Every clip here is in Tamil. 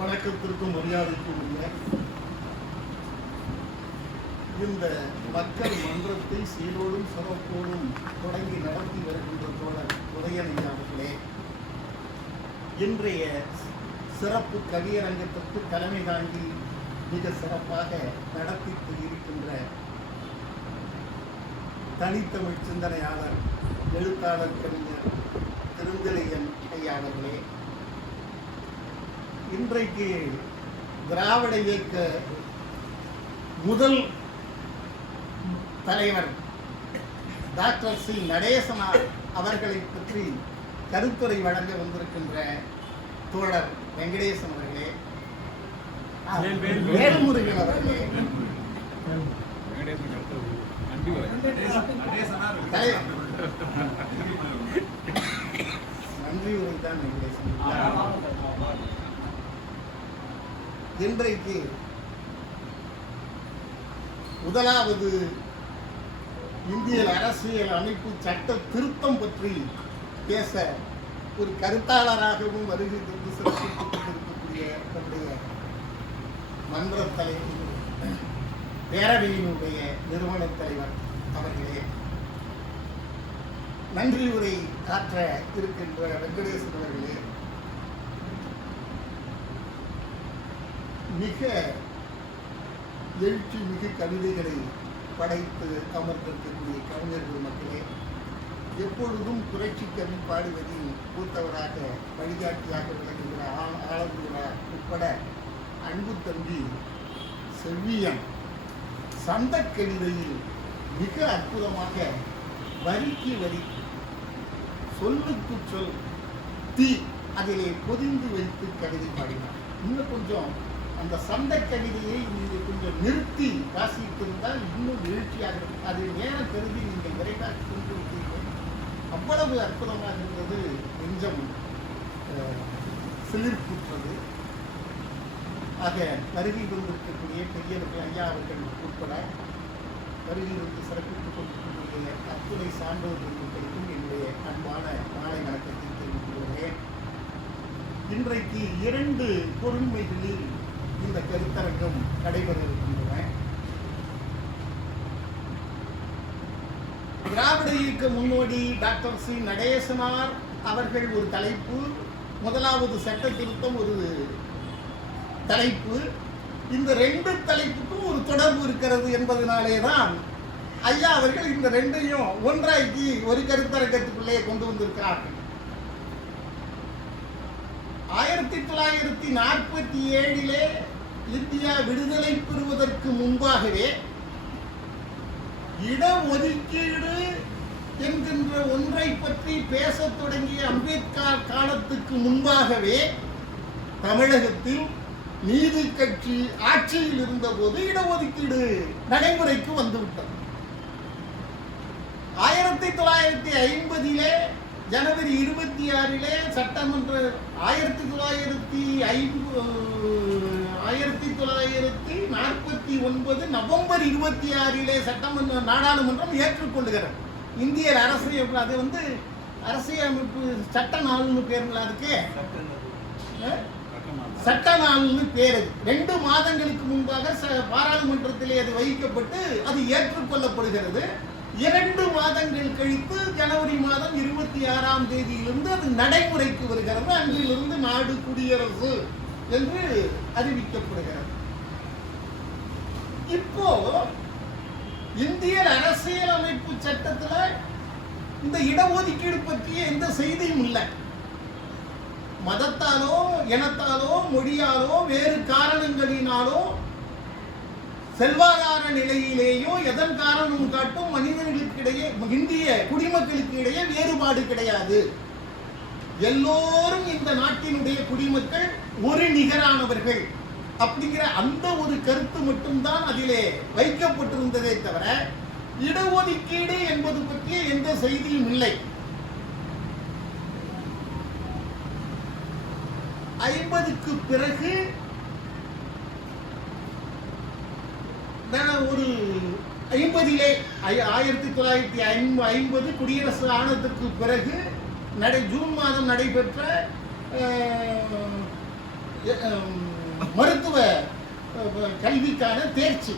வணக்கத்திற்கும் மரியாதைக்கும் உள்ள இந்த மக்கள் மன்றத்தை சீரோடும் சிறப்போடும் தொடங்கி நடத்தி வருகின்ற தோழர் உதயநிதி அவர்களே, இன்றைய சிறப்பு கவியரங்கத்திற்கு தலைமை தாங்கி மிக சிறப்பாக நடத்தி இருக்கின்ற தனித்தமிழ் சிந்தனையாளர் எழுத்தாளர் கவிஞர் திருந்தலையன் ஐயா அவர்களே, இன்றைக்கு திராவிட இயக்க முதல் தலைவர் டாக்டர் சி நடேசனார் அவர்களை பற்றி கருத்துரை வழங்க வந்திருக்கின்ற தோழர் வெங்கடேசன் அவர்களே, வேல்முருகன் அவர்களே, நன்றி உரைத்தான் வெங்கடேசன். இன்றைக்கு முதலாவது இந்திய அரசியல் அமைப்பு சட்ட திருத்தம் பற்றி பேச ஒரு கருத்தாளராகவும் வருகை தந்து சிறப்பித்துக் கொண்டிருக்கக்கூடிய நம்முடைய மன்ற தலைவர் பேரவையினுடைய நிறுவன தலைவர் அவர்களே, நன்றி உரை ஆற்ற இருக்கின்ற வெங்கடேசன் அவர்களே, மிக எழுச்சி மிகு கவிதைகளை படைத்து அமர்ந்திருக்கக்கூடிய கவிஞர்கள் மக்களே, எப்பொழுதும் புரட்சி கவி பாடுவதில் மூத்தவராக வழிகாட்டியாக விளங்குகிற ஆளுநரா உட்பட அன்பு தம்பி செவ்வியன் சந்த கவிதையில் மிக அற்புதமாக வரிக்கு வரி சொல்லுக்கு சொல் தீ அதிலே பொதிந்து வைத்து கவிதை பாடினார். இன்னும் கொஞ்சம் அந்த சந்த கவிதையை நீங்கள் கொஞ்சம் நிறுத்தி வாசித்திருந்தால் இன்னும் எழுச்சியாக இருக்கும். அது நேரம் கருதி நீங்கள் விரைவாக கொண்டு விட்டீர்கள். அவ்வளவு அற்புதமாக இருந்தது. நெஞ்சம் சிலிர்ப்புற்றது. ஆக வருகை கொண்டிருக்கக்கூடிய பெரியவர்கள் ஐயா அவர்கள் உட்பட வருகை வந்து சிறப்பித்துக் கொண்டிருக்கக்கூடிய அத்துணை சான்றோர்களுக்கும் என்னுடைய அன்பான மாலை வணக்கத்தை தெரிவித்துக் கொள்கிறேன். இன்றைக்கு 2 பொருண்மைகளில் இந்த கருத்தரங்கம் நடைபெற இருக்கின்றன. திராவிட இயக்க முன்னோடி டாக்டர் சி நடேசனார் அவர்கள் ஒரு தலைப்பு, முதலாவது சட்ட திருத்தம் ஒரு தலைப்பு. இந்த 2 தலைப்புக்கும் ஒரு தொடர்பு இருக்கிறது என்பதனாலே தான் ஐயா அவர்கள் இந்த 2ஐயும் ஒன்றாக்கி ஒரு கருத்தரங்கத்துக்குள்ளே கொண்டு வந்திருக்கிறார்கள். 1947 இந்தியா விடுதலை பெறுவதற்கு முன்பாகவே இடஒதுக்கீடு என்கின்ற ஒன்றை பற்றி பேசத் தொடங்கிய அம்பேத்கர் காலத்துக்கு முன்பாகவே தமிழகத்தில் நீதி கட்சி ஆட்சியில் இருந்தபோது இடஒதுக்கீடு நடைமுறைக்கு வந்துவிட்டது. 1950 ஜனவரி 26 சட்டமன்ற 1949 நவம்பர் 26 சட்டமன்ற நாடாளுமன்றம் ஏற்றுக்கொள்கிறது. இந்திய அரசியல் அது அரசியலமைப்பு சட்ட நாள்னு பேருங்களா, அதுக்கு சட்ட நாள்னு பேரு. 2 மாதங்களுக்கு முன்பாக பாராளுமன்றத்திலே அது வைக்கப்பட்டு அது ஏற்றுக்கொள்ளப்படுகிறது. 2 மாதங்கள் கழித்து ஜனவரி மாதம் 26ஆம் தேதியிலிருந்து அது நடைமுறைக்கு வருகிறது. அன்றிலிருந்து நாடு குடியரசு என்று அறிவிக்கப்படுகிறது. இப்போ இந்திய அரசியலமைப்பு சட்டத்தில் இந்த இடஒதுக்கீடு பற்றிய எந்த செய்தியும் இல்லை. மதத்தாலோ இனத்தாலோ மொழியாலோ வேறு காரணங்களினாலோ செல்வாதார நிலையிலேயோ எதன் காரணம் காட்டும் மனிதர்களுக்கிடையே இந்திய குடிமக்களுக்கு இடையே வேறுபாடு கிடையாது. எல்லோரும் இந்த நாட்டினுடைய குடிமக்கள் ஒரு நிகரானவர்கள் அப்படிங்கிற அந்த ஒரு கருத்து மட்டும்தான் அதிலே வைக்கப்பட்டிருந்ததே தவிர இடஒதுக்கீடு என்பது பற்றிய எந்த செய்தியும் இல்லை. 50க்கு பிறகு ஒரு 1950 குடியரசு ஆனதுக்கு பிறகு ஜூன் மாதம் நடைபெற்ற மருத்துவ கல்விக்கான தேர்ச்சி,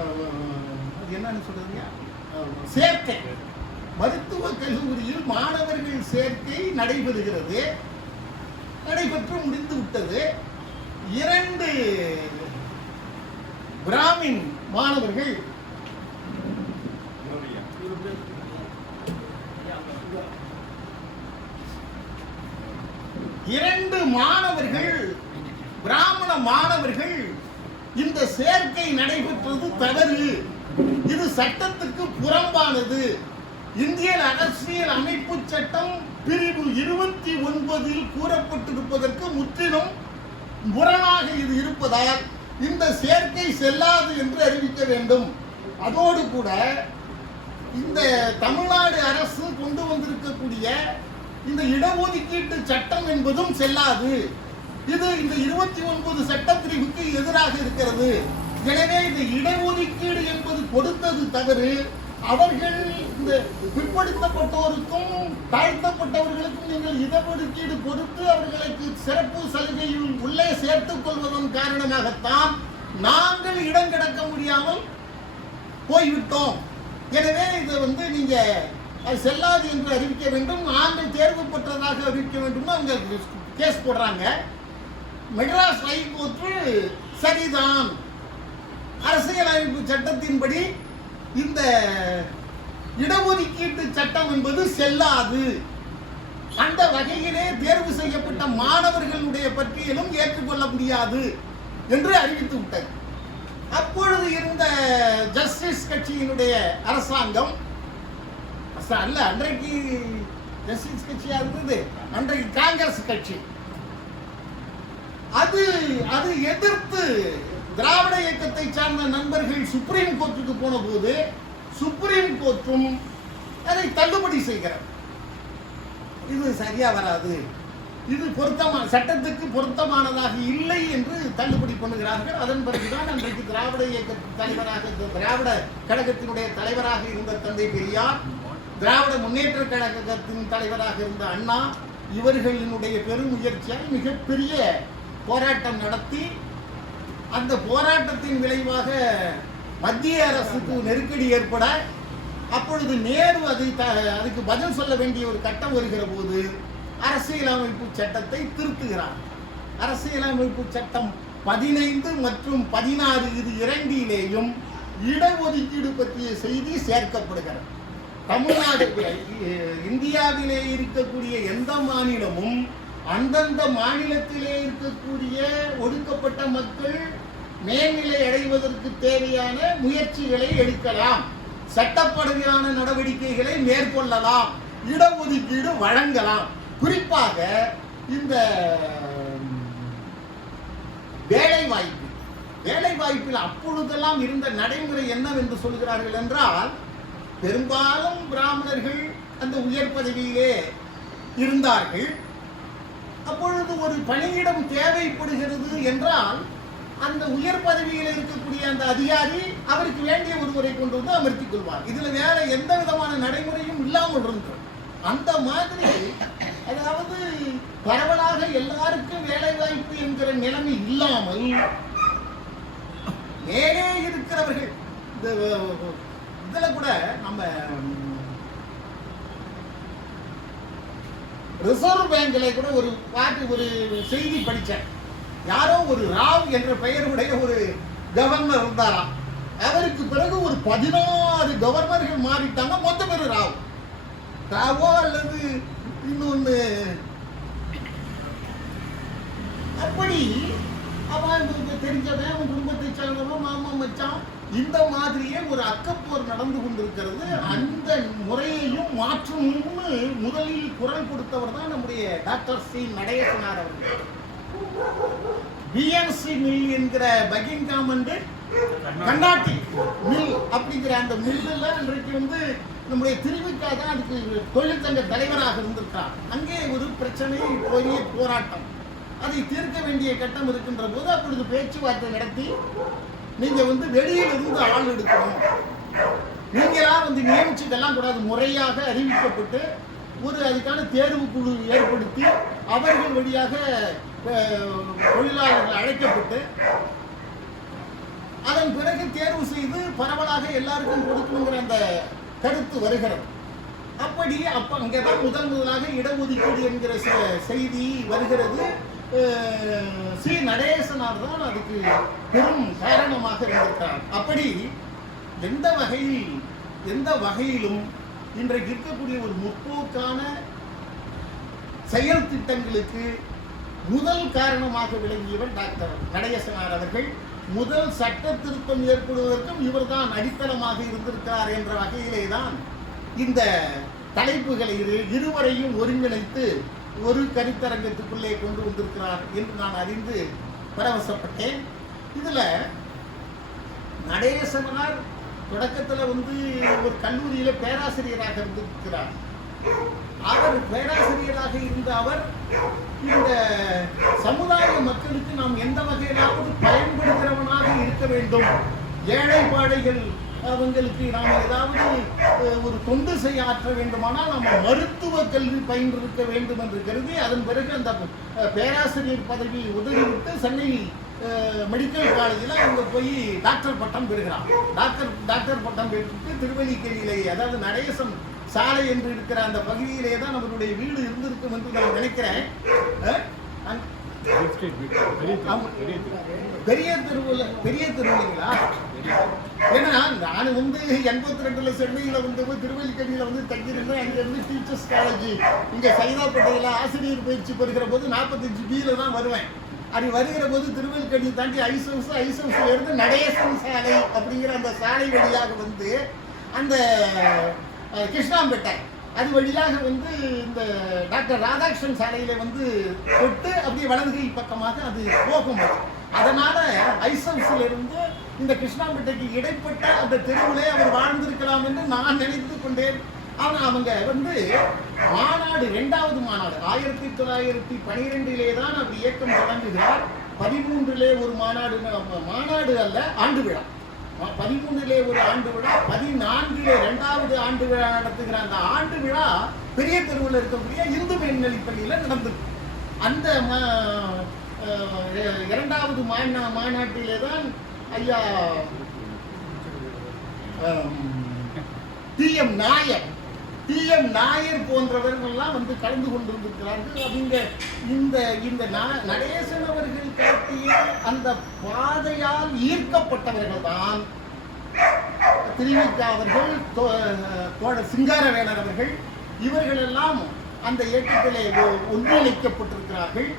அது என்னன்னு சொல்றதுங்க, சேர்க்கை, மருத்துவ கல்லூரியில் மாணவர்கள் சேர்க்கை நடைபெறுகிறது, நடைபெற்று முடிந்து விட்டது. 2 பிராமின் மாணவர்கள் பிராமண மாணவர்கள் இந்த சேர்க்கை நடைபெற்றது தவறு, இது சட்டத்துக்கு புறம்பானது, இந்திய அரசியல் அமைப்பு சட்டம் பிரிவு 29 கூறப்பட்டிருப்பதற்கு முற்றிலும் முரணாக இது இருப்பதால் இந்த சேர்க்கை செல்லாது என்று அறிவிக்க வேண்டும். அதோடு கூட இந்த தமிழ்நாடு அரசு கொண்டு வந்திருக்கக்கூடிய இந்த இடஒதுக்கீட்டு சட்டம் என்பதும் செல்லாது, இது இந்த 29 சட்டப்பிரிவுக்கு எதிராக இருக்கிறது. எனவே இந்த இடஒதுக்கீடு என்பது கொடுத்தது தவறு. அவர்கள் இந்த பிற்படுத்தப்பட்டோருக்கும் தாழ்த்தப்பட்டவர்களுக்கும் நீங்கள் இடஒதுக்கீடு கொடுத்து அவர்களுக்கு சிறப்பு சலுகையில் உள்ளே சேர்த்துக் கொள்வதன் காரணமாகத்தான் நாங்கள் இடம் கிடக்க முடியாமல் போய்விட்டோம். எனவே இதை நீங்க அது செல்லாது என்று அறிவிக்க வேண்டும், நாங்கள் தேர்வு பெற்றதாக அறிவிக்க வேண்டும். அவங்க கேஸ் போடுறாங்க. மெட்ராஸ் ஹைகோர்ட்டு சரிதான், அரசியலமைப்பு சட்டத்தின்படி இந்த இடஒதுக்கீட்டு சட்டம் என்பது செல்லாது, அந்த வகையிலே தேர்வு செய்யப்பட்ட மாணவர்களுடைய பட்டியலும் ஏற்றுக்கொள்ள முடியாது என்று அறிவித்து விட்டது. அப்பொழுது இருந்த ஜஸ்டிஸ் கட்சியினுடைய அரசாங்கம் அல்ல, அன்றைக்கு ஜஸ்டிஸ் கட்சியா இருந்தது, அன்றைக்கு காங்கிரஸ் கட்சி, அது எதிர்த்து திராவிட இயக்கத்தை சார்ந்த நண்பர்கள் சுப்ரீம் கோர்ட்டுக்கு போன போது சுப்ரீம் கோர்ட்டும் அதை தள்ளுபடி செய்கிறார். இது சரியா வராது, இது சட்டத்துக்கு பொருத்தமானதாக இல்லை என்று தள்ளுபடி பண்ணுகிறார்கள். அதன் பிறகுதான் அன்றைக்கு திராவிட இயக்க தலைவராக, திராவிட கழகத்தினுடைய தலைவராக இருந்த தந்தை பெரியார், திராவிட முன்னேற்ற கழகத்தின் தலைவராக இருந்த அண்ணா, இவர்களினுடைய பெருமுயற்சியால் மிகப்பெரிய போராட்டம் நடத்தி அந்த போராட்டத்தின் விளைவாக மத்திய அரசுக்கு நெருக்கடி ஏற்பட, அப்பொழுது நேரு அதுக்கு பதில் சொல்ல வேண்டிய ஒரு கட்டம் வருகிற போது அரசியலமைப்பு சட்டத்தை திருத்துகிறார். அரசியலமைப்பு சட்டம் 15 மற்றும் 16 இது இரண்டிலேயும் இடஒதுக்கீடு பற்றிய செய்தி சேர்க்கப்படுகிறது. தமிழ்நாடு, இந்தியாவிலே இருக்கக்கூடிய எந்த மாநிலமும் அந்தந்த மாநிலத்திலே இருக்கக்கூடிய ஒடுக்கப்பட்ட மக்கள் மேல்நிலை அடைவதற்கு தேவையான முயற்சிகளை எடுக்கலாம், சட்டப்படியான நடவடிக்கைகளை மேற்கொள்ளலாம், இடஒதுக்கீடு வழங்கலாம். குறிப்பாக இந்த வேலைவாய்ப்பில் அப்பொழுதெல்லாம் இருந்த நடைமுறை என்னவென்று சொல்கிறார்கள் என்றால், பெரும்பாலும் பிராமணர்கள் அந்த உயர் பதவியிலே இருந்தார்கள். அப்பொழுது ஒரு பணியிடம் தேவைப்படுகிறது என்றால் அந்த உயர் பதவியில் இருக்கக்கூடிய அந்த அதிகாரி அவருக்கு வேண்டிய ஒருவரை கொண்டு வந்து அமர்த்திக் கொள்வார். இதுல வேற எந்த விதமான நடைமுறையும் இல்லாமல் இருந்தது. அந்த மாதிரி, அதாவது பரவலாக எல்லாருக்கும் வேலை வாய்ப்பு என்கிற நிலைமை இல்லாமல் மேலே இருக்கிறவர்கள், இதுல கூட நம்ம ரிசர்வ் பேங்க்ல கூட ஒரு செய்தி படித்தேன். யாரோ ஒரு ராவ் என்ற பெயருடைய ஒரு கவர்னர் இருந்தாராம். அவருக்கு பிறகு ஒரு 16 கவர்னர்கள் மாறிட்டாங்க. மொத்த பேரு ராவோ அல்லது இன்னொன்னு. அப்படி அவன் தெரிஞ்சவன், அவன் குடும்பத்தை சார்ந்தவன், மாமா மச்சான், இந்த மாதிரியே ஒரு அக்கப்போர் நடந்து கொண்டிருக்கிறது. அந்த முறையையும் மாற்றணும்னு முதலில் குரல் கொடுத்தவர் தான் நம்முடைய டாக்டர் சி நடேசனார் அவர்கள். பிஎன்சி மில் என்கிற பக்கிங்ஹாம் அண்ட் கர்நாட்டி மில் அப்படிங்கிற அந்த மில்லில் இன்றைக்கு நம்முடைய திருவிக்கா தான் அதுக்கு தொழிற்சங்க தலைவராக இருந்திருக்கார். அங்கே ஒரு பிரச்சனை, பெரிய போராட்டம், அதை தீர்க்க வேண்டிய கட்டம் இருக்கின்ற போது அப்பொழுது பேச்சுவார்த்தை நடத்தி, நீங்க வெளியில் இருந்து ஆள் எடுக்கணும், நீங்களா நியமிச்சதெல்லாம் கூடாது, முறையாக அறிவிக்கப்பட்டு ஒரு அதுக்கான தேர்வு குழு ஏற்படுத்தி அவர்கள் வழியாக தொழிலாளர்கள் அழைக்கப்பட்டு அதன் பிறகு தேர்வு செய்து பரவலாக எல்லாருக்கும் கொடுக்கணுங்கிற அந்த கருத்து வருகிறது. அப்படி அங்கேதான் முதலாக இடஒதுக்கீடு என்கிற செய்தி வருகிறது. சி நடேசனார் தான் அதுக்கு பெரும் காரணமாக இருந்திருக்கிறார். அப்படி எந்த வகையிலும் இன்றைக்கு இருக்கக்கூடிய ஒரு முற்போக்கான செயல் திட்டங்களுக்கு முதல் காரணமாக விளங்கியவர் டாக்டர் நடேசனார் அவர்கள். முதல் சட்ட திருத்தம் ஏற்படுவதற்கும் இவர்தான் அடித்தளமாக இருந்திருக்கிறார் என்ற வகையிலே தான் இந்த தலைப்புகளை இருவரையும் ஒருங்கிணைத்து ஒரு கருத்தரங்கத்துக்குள்ளே கொண்டு வந்திருக்கிறார் என்று நான் அறிந்து பரவசப்பட்டேன். இதுல நடேசனார் தொடக்கத்தில் ஒரு கல்லூரியில பேராசிரியராக இருந்திருக்கிறார். அவர் பேராசிரியராக இருந்த அவர் இந்த சமுதாய மக்களுக்கு நாம் எந்த வகையிலாவது பயன்படுத்துகிறவனாக இருக்க வேண்டும், ஏழைப்பாடைகள் அவங்களுக்கு நாம் ஏதாவது ஒரு தொண்டு செய்ய ஆற்ற வேண்டுமானால் நம்ம மருத்துவ கல்வி பயின்றிருக்க வேண்டும் என்று கருதி அதன் பிறகு அந்த பேராசிரியர் பதவி உதவிவிட்டு சென்னை மெடிக்கல் காலேஜில் அவங்க போய் டாக்டர் பட்டம் பெறுகிறார். டாக்டர் பட்டம் பெற்றுட்டு திருவல்லிக்கேணியிலே, அதாவது நடேசன் சாலை என்று இருக்கிற அந்த பகுதியிலே தான் அவருடைய வீடு இருந்திருக்கும் என்று நான் நினைக்கிறேன். பெரிய தெருவுங்களா? ஏன்னா நான் 82 சென்னையில திருவல்லிக்கேணியில தங்கியிருந்தேன். அங்கிருந்து டீச்சர்ஸ் காலேஜ் இங்க சைதாப்பேட்டையில ஆசிரியர் பயிற்சி பெறுகிற போது 45B தான் வருவேன். அப்படி வருகிற போது திருவல்லிக்கேணி தாண்டி ஐசவுஸ்ல இருந்து நடேசன் சாலை அப்படிங்கிற அந்த சாலை வழியாக அந்த கிருஷ்ணாம்பேட்டை அது வழியாக இந்த டாக்டர் ராதாகிருஷ்ணன் சாலையில தொட்டு அப்படியே வலதுகை பக்கமாக அது போகும். அதனால ஐசவுஸ்ல இருந்து இந்த கிருஷ்ணாம்பேட்டைக்கு இடைப்பட்ட அந்த தெருவிலே அவர் வாழ்ந்திருக்கலாம் என்று நான் நினைத்து கொண்டேன். ஆனா அவங்க மாநாடு, 2வது மாநாடு 1912 தான் அவர் இயக்கம் தொடங்குகிறார். 13 ஒரு மாநாடு அல்ல, ஆண்டு விழா. 13 ஒரு ஆண்டு விழா, 14 2வது ஆண்டு விழா நடத்துகிற அந்த ஆண்டு விழா பெரிய தெருவில் இருக்கக்கூடிய இந்து மேல்நிலைப் பள்ளியில நடந்தது. அந்த 2வது மாநாட்டிலே தான் ஐயா டி.எம். நாயர் போன்றவர்கள்லாம் கலந்து கொண்டிருக்கிறார்கள். அவங்க இந்த நடேசன் அவர்கள் காட்டிய அந்த பாதையால் ஈர்க்கப்பட்டவர்கள் தான் திருவிக்கா அவர்கள், தோழர் சிங்காரவேலர் அவர்கள். இவர்கள் எல்லாம் அந்த இயக்கத்திலே ஒன்றிணைக்கப்பட்டிருக்கிறார்கள்.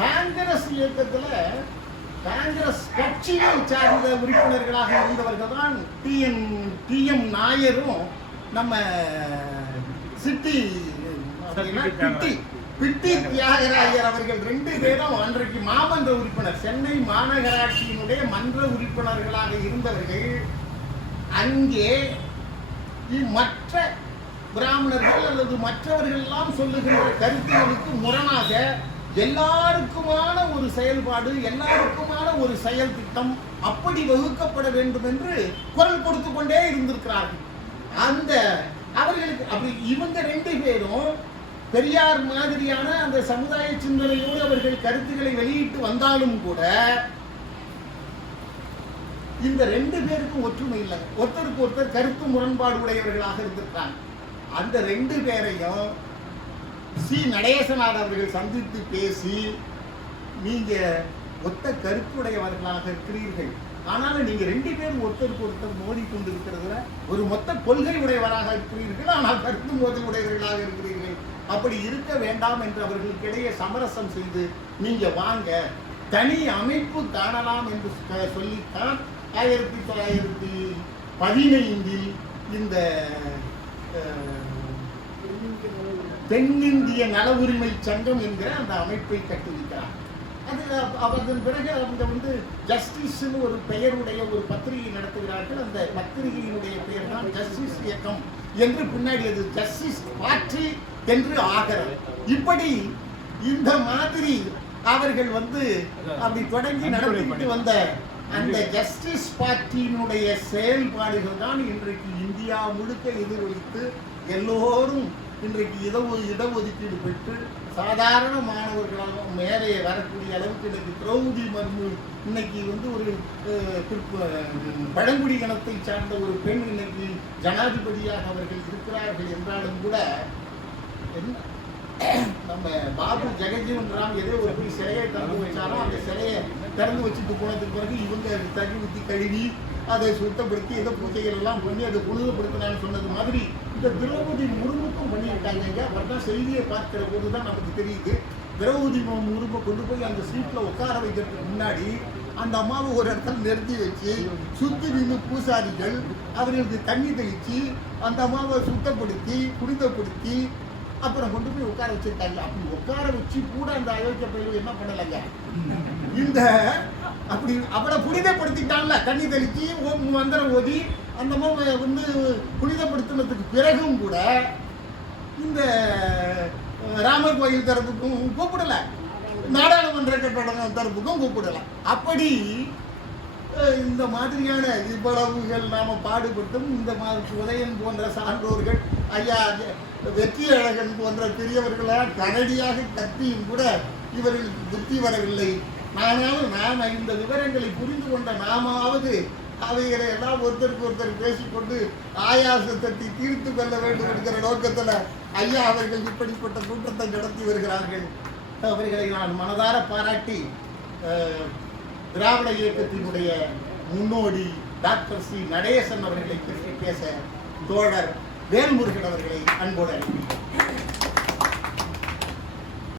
காங்கிரஸ் இயக்கத்தில் காங்கிரஸ் கட்சியை சார்ந்த உறுப்பினர்களாக இருந்தவர்கள் தான் டி.எம். நாயரும் நம்ம பிட்டி தியாகராயர் அவர்கள் 2 பேரும் அன்றைக்கு மாமன்ற உறுப்பினர், சென்னை மாநகராட்சியினுடைய மன்ற உறுப்பினர்களாக இருந்தவர்கள். அங்கே மற்ற பிராமணர்கள் அல்லது மற்றவர்கள் எல்லாம் சொல்லுகின்ற கருத்துகளுக்கு முரணாக எல்லாருக்குமான ஒரு செயல்பாடு, எல்லாருக்குமான ஒரு செயல் திட்டம் அப்படி வகுக்கப்பட வேண்டும் என்று குரல் கொடுத்து கொண்டே இருந்திருக்கிறார்கள். அவர்களுக்கு அப்படி இவங்க 2 பேரும் பெரியார் மாதிரியான அந்த சமுதாய சிந்தனையோடு அவர்கள் கருத்துக்களை வெளியிட்டு வந்தாலும் கூட இந்த 2 பேருக்கும் ஒற்றுமை இல்லை. ஒருத்தருக்கு ஒருத்தர் கருத்து முரண்பாடு உடையவர்களாக இருந்திருக்காங்க. அந்த 2 பேரையும் சி நடேசனார் அவர்கள் சந்தித்து பேசி, நீங்க ஒத்த கருத்துடையவர்களாக இருக்கிறீர்கள், ஆனாலும் நீங்க 2 பேரும் ஒருத்தருக்கு ஒருத்தர் மோதி கொண்டிருக்கிறதுல ஒரு மொத்த கொள்கை உடையவராக இருக்கிறீர்கள், ஆனால் கருத்து மோதல் உடையவர்களாக இருக்கிறீர்கள். அப்படி இருக்க வேண்டாம் என்று அவர்களுக்கிடையே சமரசம் செய்து நீங்க வாங்க, தனி அமைப்பு காணலாம் என்று சொல்லித்தான் 1915 இந்த தென்னிந்திய நல உரிமை சங்கம் என்கிற அந்த அமைப்பை கட்டுவிக்கிறார். அதன் பிறகு அவங்க ஜஸ்டிஸ் ஒரு பெயருடைய ஒரு பத்திரிகை நடத்துகிறார்கள். அந்த பத்திரிகையினுடைய பெயர் தான் ஜஸ்டிஸ் இயக்கம் என்று பின்னாடி அது ஜஸ்டிஸ் பார்ட்டி என்று ஆகிறது. இப்படி இந்த மாதிரி அவர்கள் அப்படி தொடங்கி நடத்திட்டு வந்த அந்த ஜஸ்டிஸ் பார்ட்டியினுடைய செயல்பாடுகள் தான் இன்றைக்கு இந்தியா முழுக்க எதிரொலித்து எல்லோரும் இன்றைக்கு இடஒதுக்கீடு பெற்று சாதாரண மாணவர்களாக மேலே வரக்கூடிய அளவுக்கு இன்னைக்கு திரௌபதி மர்மு இன்னைக்கு வந்து ஒரு பழங்குடி இனத்தை சார்ந்த ஒரு பெண் இன்னைக்கு ஜனாதிபதியாக அவர்கள் இருக்கிறார்கள் என்றாலும் கூட நம்ம பாபு ஜெகஜீவன் ராம் ஏதோ ஒரு போய் சிலையை திறந்து வச்சாலும் அந்த சிலையை திறந்து வச்சுட்டு போனதுக்கு பிறகு இவங்க தண்ணி ஊற்றி கழுவி அதை சுத்தப்படுத்தி ஏதோ பூஜைகள் எல்லாம் பண்ணி அதை புனிதப்படுத்தினான்னு சொன்னது மாதிரி இந்த திரௌபதி முர்முக்கும் பண்ணியிருக்காங்க. அவர் தான் செய்தியை பார்க்கிற போது தான் நமக்கு தெரியுது. திரௌபதி முர்மு கொண்டு போய் அந்த சீட்டில் உட்கார வைக்கிறதுக்கு முன்னாடி அந்த அம்மாவை ஒரு இடத்துல நிறுத்தி வச்சு சுத்தி நின்று பூசாரிகள் அவர்களுக்கு தண்ணி தெளித்து அந்த அம்மாவை சுத்தப்படுத்தி புனிதப்படுத்தி அப்புறம் கொண்டு போய் உட்கார வச்சிருக்காங்க. அப்படி உட்கார வச்சு கூட அந்த அயோக்கிய பயிலும் என்ன பண்ணலைங்க, இந்த அப்படி அவளை புனிதப்படுத்திட்டான்ல, தண்ணி தெளிச்சு மந்திரம் ஓதி அந்த மாதிரி வந்து புனிதப்படுத்தினதுக்கு பிறகும் கூட இந்த ராமர் கோயில் தரப்புக்கும் கூப்பிடல, நாடாளுமன்ற கட்டடம் தரப்புக்கும் கூப்பிடல. அப்படி இந்த மாதிரியான இவ்வளவுகள் நாம பாடுபட்டும் இந்த மாதிரி உதயன் போன்ற சான்றோர்கள், ஐயா வெற்றி அழகன் போன்ற பெரியவர்களால் கரடியாக கத்தியும் கூட இவர்களுக்கு புத்தி வரவில்லை. நாம் இந்த விவரங்களை புரிந்து கொண்ட நாமாவது அவைகளை எல்லாம் ஒருத்தருக்கு ஒருத்தர் பேசிக்கொண்டு ஆயாசத்தை தீர்த்து கொள்ள வேண்டும் என்கிற நோக்கத்தில் ஐயா அவர்கள் இப்படிப்பட்ட கூட்டத்தை நடத்தி வருகிறார்கள். அவர்களை நான் மனதார பாராட்டி திராவிட இயக்கத்தினுடைய முன்னோடி டாக்டர் சி நடேசன் அவர்களை பற்றி பேச தோழர் வேல்முருகன் அவர்களை அன்போடு அனுப்பி